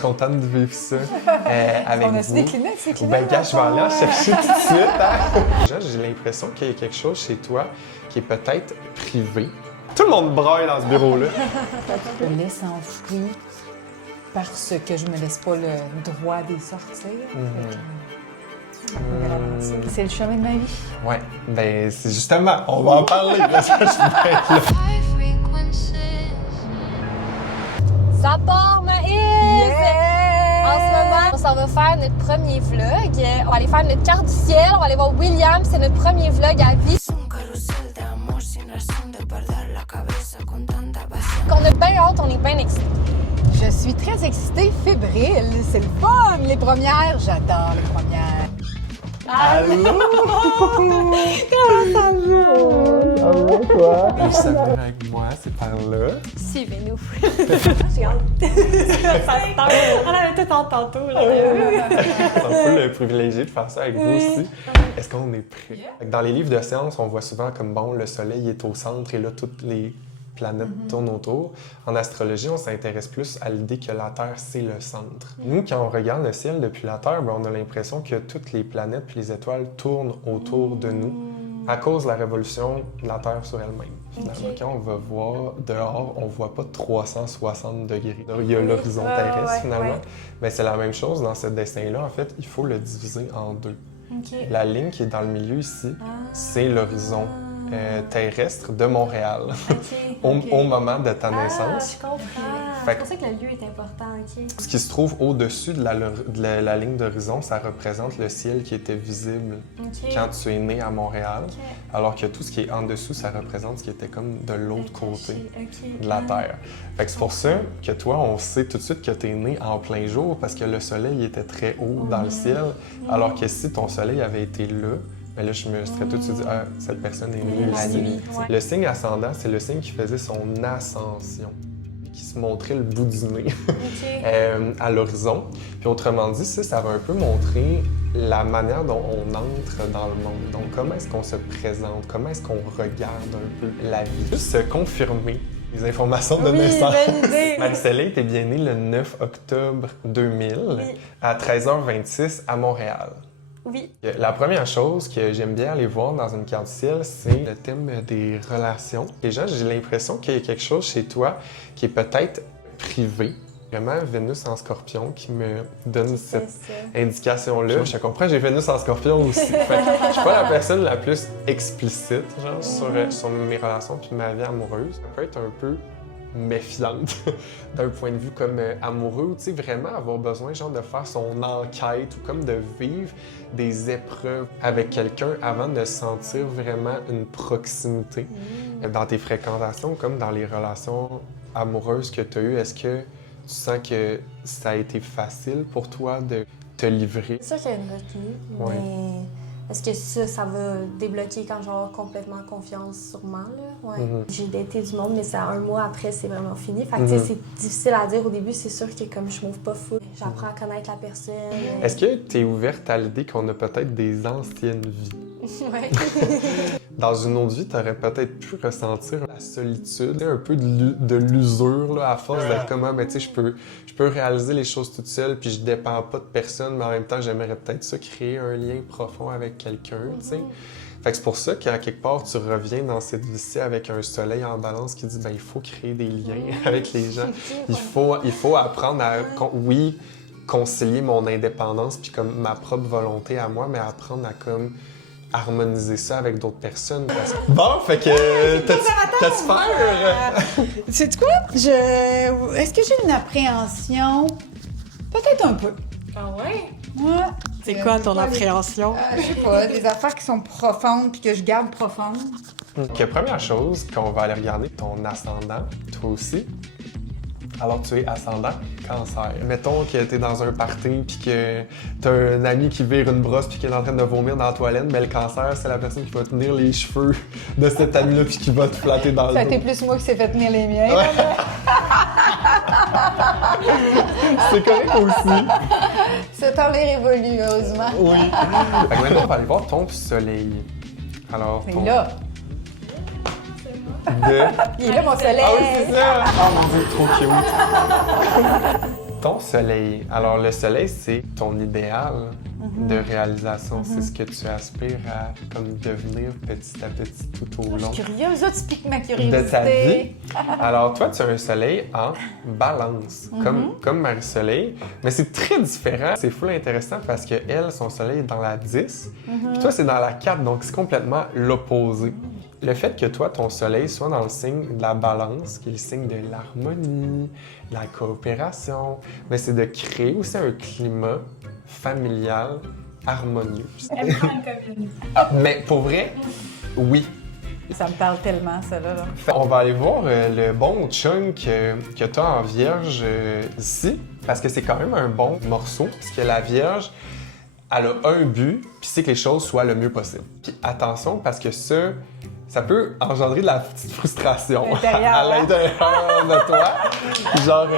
suis contente de vivre ça avec On a-tu vous. des Kleenex, c'est Ben, Kleenex? gars, je vais aller en chercher tout de suite. Hein? Déjà, j'ai l'impression qu'il y a quelque chose chez toi qui est peut-être privé. Tout le monde braille dans ce bureau-là. Je me laisse enfoui parce que je me laisse pas le droit d'y sortir. C'est le chemin de ma vie. Ouais, ben c'est justement, on va en parler. Là, ça, je vais être là. Ça part, Maïs! En ce moment, on s'en va faire notre premier vlog. On va aller faire notre carte du ciel. On va aller voir William. C'est notre premier vlog à vie. On a bien hâte, on est bien excités. Je suis très excitée, fébrile. C'est le fun, les premières. J'adore les premières. Allô? Comment ça va? Ça va, toi? Le savoir avec moi, c'est par là. Suivez-nous. J'ai hâte. On avait tout en tantôt. Là. C'est un peu le privilégié de faire ça avec vous aussi. Est-ce qu'on est prêt? Dans les livres de science, on voit souvent comme, bon, le soleil est au centre et là, toutes les planètes tournent autour. En astrologie, on s'intéresse plus à l'idée que la Terre, c'est le centre. Nous, quand on regarde le ciel depuis la Terre, ben, on a l'impression que toutes les planètes puis les étoiles tournent autour de nous à cause de la révolution de la Terre sur elle-même. Finalement, quand on va voir dehors, on voit pas 360 degrés. Il y a l'horizon terrestre, finalement. Mais c'est la même chose dans ce dessin-là. En fait, il faut le diviser en deux. La ligne qui est dans le milieu ici, c'est l'horizon terrestre de Montréal au moment de ta naissance. Je comprends. C'est pour ça que le lieu est important. Ce qui se trouve au-dessus de la ligne d'horizon, ça représente le ciel qui était visible quand tu es né à Montréal, alors que tout ce qui est en dessous, ça représente ce qui était comme de l'autre côté de la Terre. Fait que c'est pour ça que toi, on sait tout de suite que tu es né en plein jour parce que le soleil était très haut dans le ciel, alors que si ton soleil avait été là, mais là, je me serais tout de suite dit, ah, cette personne est née ici. Le signe ascendant, c'est le signe qui faisait son ascension, qui se montrait le bout du nez à l'horizon. Puis autrement dit, ça va un peu montrer la manière dont on entre dans le monde. Donc, comment est-ce qu'on se présente? Comment est-ce qu'on regarde un peu la vie? Juste se confirmer les informations de naissance. Marie-Soleil, t'es bien née le 9 octobre 2000 à 13h26 à Montréal. Oui. La première chose que j'aime bien aller voir dans une carte du ciel, c'est le thème des relations. Déjà, j'ai l'impression qu'il y a quelque chose chez toi qui est peut-être privé. Vraiment, Vénus en Scorpion qui me donne cette indication-là. Je comprends, j'ai Vénus en Scorpion aussi. Fait que je suis pas la personne la plus explicite genre, sur mes relations puis ma vie amoureuse. Ça peut être un peu méfiante d'un point de vue comme amoureux, ou tu sais, vraiment avoir besoin genre de faire son enquête ou comme de vivre des épreuves avec quelqu'un avant de sentir vraiment une proximité. Dans tes fréquentations comme dans les relations amoureuses que tu as eues, est-ce que tu sens que ça a été facile pour toi de te livrer? C'est sûr qu'il y a une retenue, mais est-ce que ça va débloquer quand j'aurai complètement confiance sûrement, là? Ouais. J'ai daté du monde, mais c'est 1 mois après, c'est vraiment fini. Fait que tu sais, c'est difficile à dire au début, c'est sûr que comme je m'ouvre pas full, j'apprends à connaître la personne. Est-ce que tu es ouverte à l'idée qu'on a peut-être des anciennes vies? Ouais. Dans une autre vie, tu aurais peut-être pu ressentir la solitude, un peu de l'usure, là, à force d'être comme, ah, ben, tu sais, je peux réaliser les choses toute seule, puis je dépends pas de personne, mais en même temps, j'aimerais peut-être ça, créer un lien profond avec quelqu'un, tu sais. Fait que c'est pour ça qu'à quelque part, tu reviens dans cette vie-ci avec un soleil en balance qui dit, ben, il faut créer des liens avec les gens. Il faut apprendre à, oui, concilier mon indépendance puis comme ma propre volonté à moi, mais apprendre à comme harmoniser ça avec d'autres personnes. Bon, fait que t'as-tu peur? Sais-tu quoi? Est-ce que j'ai une appréhension? Peut-être un peu. Ah ouais? Ouais. C'est quoi ton appréhension? Je sais pas, des affaires qui sont profondes puis que je garde profondes. Donc, première chose qu'on va aller regarder, ton ascendant, toi aussi. Alors, tu es ascendant Cancer. Mettons que tu es dans un party puis que tu as un ami qui vire une brosse puis qui est en train de vomir dans la toilette, mais le Cancer, c'est la personne qui va tenir les cheveux de cet ami-là puis qui va te flatter dans le dos. Ça a été plus moi qui s'est fait tenir les miens. Ouais. C'est correct aussi. Ce temps est révolu, heureusement. Oui. Fait que maintenant, on va aller voir ton soleil. Alors, Mais ton... là, De... il est là, mon soleil. Ah oui, c'est ça! Oh mon Dieu, trop cute! Ton soleil. Alors, le soleil, c'est ton idéal de réalisation. C'est ce que tu aspires à comme devenir petit à petit tout au long Je suis curieuse, là, tu piques ma de curiosité. ta vie. Alors, toi, tu as un soleil en balance, comme Marie-Soleil, mais c'est très différent. C'est full intéressant parce que elle, son soleil est dans la 10, puis toi, c'est dans la 4, donc c'est complètement l'opposé. Le fait que toi, ton soleil soit dans le signe de la balance, qui est le signe de l'harmonie, de la coopération, mais c'est de créer aussi un climat familial harmonieux. Mais pour vrai, oui. Ça me parle tellement, ça, là. On va aller voir le bon chunk que tu as en vierge ici, parce que c'est quand même un bon morceau, parce que la vierge, elle a un but, puis c'est que les choses soient le mieux possible. Puis attention, parce que ça peut engendrer de la petite frustration à l'intérieur de toi. Genre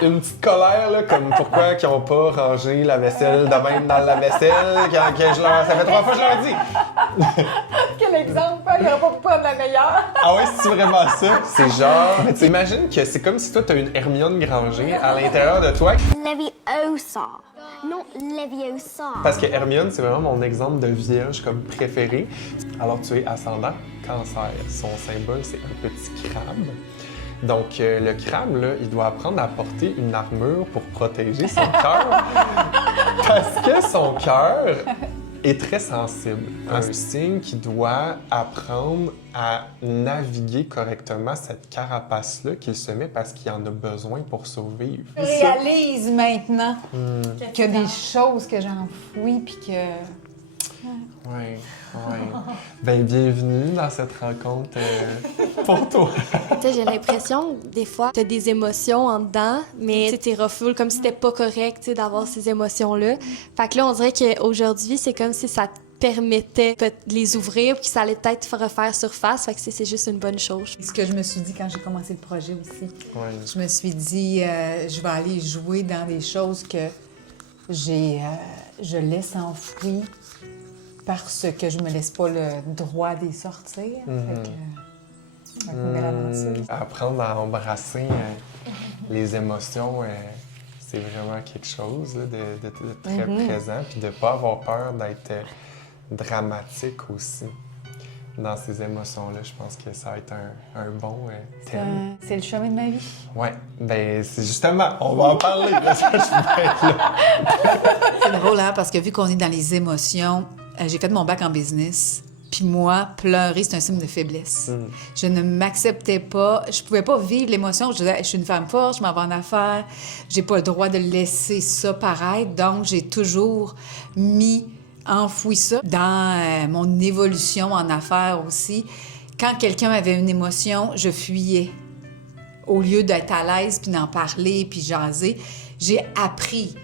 une petite colère, là, comme pourquoi ils n'ont pas rangé la vaisselle de même dans la vaisselle, ça fait 3 fois que je leur dis. Quel exemple, il n'y aura pas pu prendre la meilleure. Ah ouais, c'est vraiment ça? C'est genre... Imagine que c'est comme si toi, t'as une Hermione Granger à l'intérieur de toi. Leviosa, non Leviosa. Parce que Hermione, c'est vraiment mon exemple de vierge comme préféré. Alors, tu es ascendant Cancer. Son symbole, c'est un petit crabe. Donc, le crabe, là, il doit apprendre à porter une armure pour protéger son cœur. Parce que son cœur est très sensible. Un signe qui doit apprendre à naviguer correctement cette carapace-là qu'il se met parce qu'il en a besoin pour survivre. Je réalise maintenant qu'il y a des choses que j'enfouis puis que... Oui. Ben, bienvenue dans cette rencontre pour toi. Tu sais, j'ai l'impression, des fois, t'as des émotions en dedans, mais t'es refoule comme si c'était pas correct, tu sais, d'avoir ces émotions-là. Fait que là, on dirait qu'aujourd'hui, c'est comme si ça te permettait de les ouvrir, puis que ça allait peut-être refaire surface. Fait que c'est juste une bonne chose. C'est ce que je me suis dit quand j'ai commencé le projet aussi. Ouais. Je me suis dit, je vais aller jouer dans des choses que je laisse enfouies parce que je me laisse pas le droit d'y sortir. Fait que, une belle aventure. Apprendre à embrasser les émotions, c'est vraiment quelque chose là, de très présent, puis de pas avoir peur d'être dramatique aussi dans ces émotions-là. Je pense que ça va être un bon thème. C'est le chemin de ma vie. Ouais, ben c'est justement, on va en parler. Là, ça, je vais être là. C'est drôle, hein, parce que vu qu'on est dans les émotions, j'ai fait mon bac en business. Puis moi, pleurer, c'est un signe de faiblesse. Je ne m'acceptais pas. Je pouvais pas vivre l'émotion. Je disais, je suis une femme forte, je m'en vais en affaires. J'ai pas le droit de laisser ça paraître. Donc, j'ai toujours enfoui ça dans mon évolution en affaires aussi. Quand quelqu'un avait une émotion, je fuyais. Au lieu d'être à l'aise, puis d'en parler, puis jaser, j'ai appris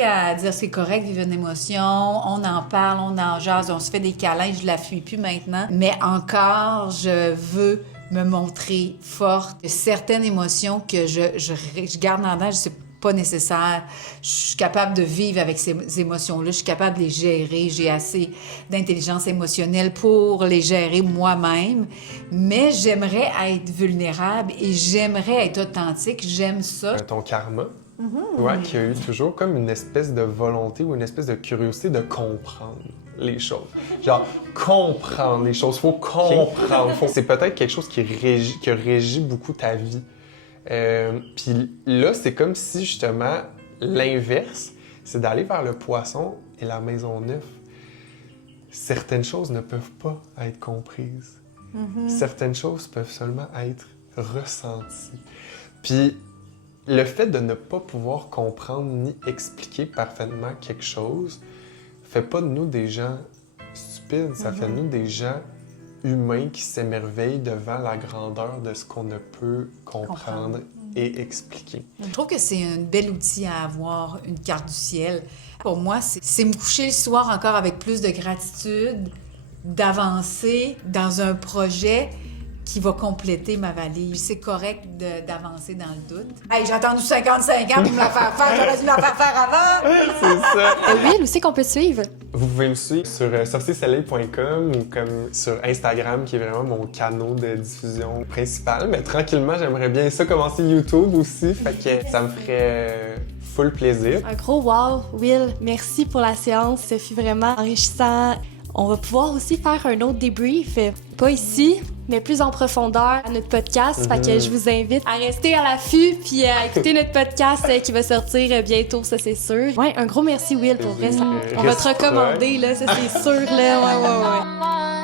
à dire c'est correct, vivre une émotion, on en parle, on en jase, on se fait des câlins, je la fuis plus maintenant. Mais encore, je veux me montrer forte. Certaines émotions que je garde en dedans, c'est pas nécessaire. Je suis capable de vivre avec ces émotions-là, je suis capable de les gérer, j'ai assez d'intelligence émotionnelle pour les gérer moi-même. Mais j'aimerais être vulnérable et j'aimerais être authentique, j'aime ça. Ton karma. Ouais, qui a eu toujours comme une espèce de volonté ou une espèce de curiosité de comprendre les choses. Genre, comprendre les choses, faut comprendre. C'est peut-être quelque chose qui régit beaucoup ta vie. Puis là, c'est comme si justement l'inverse, c'est d'aller vers le poisson et la maison neuve. Certaines choses ne peuvent pas être comprises. Certaines choses peuvent seulement être ressenties. Puis le fait de ne pas pouvoir comprendre ni expliquer parfaitement quelque chose fait pas de nous des gens stupides, ça fait de nous des gens humains qui s'émerveillent devant la grandeur de ce qu'on ne peut comprendre et expliquer. Je trouve que c'est un bel outil à avoir, une carte du ciel. Pour moi, c'est me coucher le soir encore avec plus de gratitude, d'avancer dans un projet qui va compléter ma valise. C'est correct d'avancer dans le doute. Hey, j'ai attendu 55 ans pour me la faire faire. J'aurais dû la faire faire avant! C'est ça. Will, où c'est qu'on peut te suivre? Vous pouvez me suivre sur sorciersoleil.com ou comme sur Instagram, qui est vraiment mon canal de diffusion principal. Mais tranquillement, j'aimerais bien ça commencer YouTube aussi, fait que ça me ferait full plaisir. Un gros wow, Will. Merci pour la séance. Ça fut vraiment enrichissant. On va pouvoir aussi faire un autre débrief, pas ici, mais plus en profondeur à notre podcast. Fait que je vous invite à rester à l'affût puis à écouter notre podcast qui va sortir bientôt, ça c'est sûr. Ouais, un gros merci Will pour vrai. On va te recommander là, ça c'est sûr là. Ouais.